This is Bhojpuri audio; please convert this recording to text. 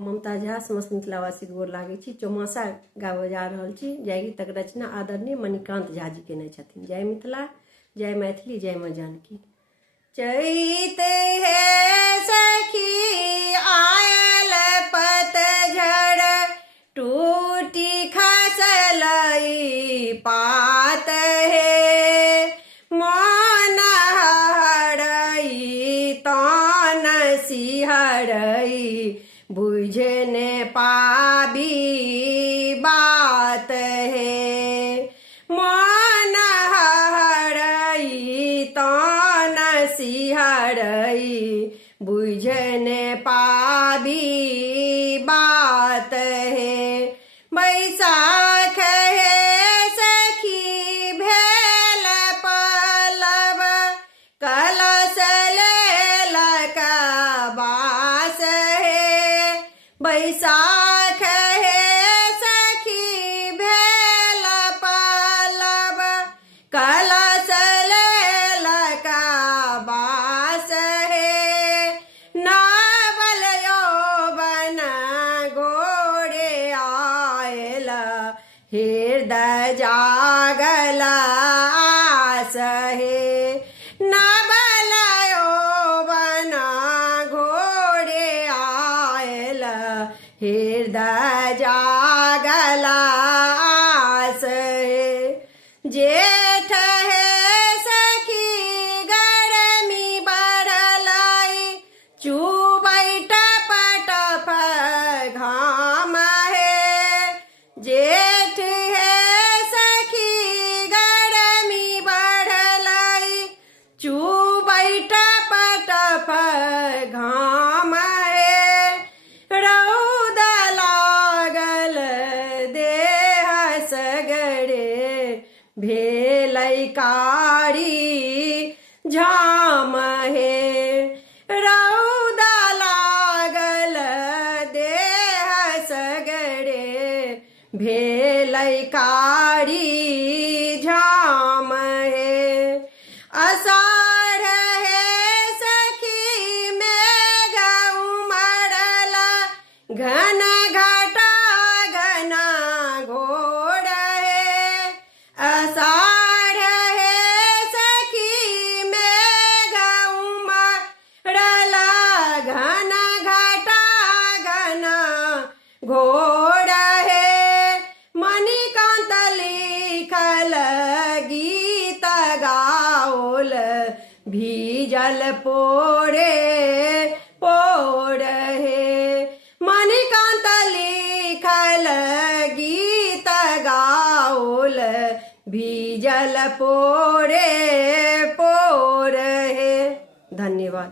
ममता झा समस्त मिथिलावासी गोर लागे छी। चौमासा गाबऽ जा रहल छी। जय गीतक रचना आदरणीय मणिकांत झा जी केने छथिन। जय मिथिला, जय मैथिली, जय माँ जानकी। चैत है सखी आयल पतझड़, टूटी खसलई पात है। मन हरई तान सिहरई, बुझने पाबी बात है। मन हरई तान सिहरई, बुझने पाबी बात है। बैसाख है सखी भेल पल्लव, कलश लेलक बास है। बैसाख है सखी भेल पल्लव, कलश लेलक बास है। नावल यौवन गोरे आयल, हृदय जागल आस है। नावल यौवन घोड़े आयल, हृदय जागल आस है। जेठ है सखी गर्मी बढ़लई, चुबई टप टप घाम है। जेठ है सखी गर्मी बढ़लई, चुबई टप टप घाम है। रौद लागल देह सगरे, भेलै कारी झाम है। रौद लागल देह सगरे, भेलै कारी झाम है। अषाढ़ है सखी मेघ उमड़ल, घन घटा घन घोर है। अषाढ़ है सखी मेघ उमड़ल, घन घटा घन घोर है। मणिकांत लिखल गीत गाओल, भीजल पोरे पोर है। मणिकांत लिखल गीत गाओल, भीजल पोरे पोर है। धन्यवाद।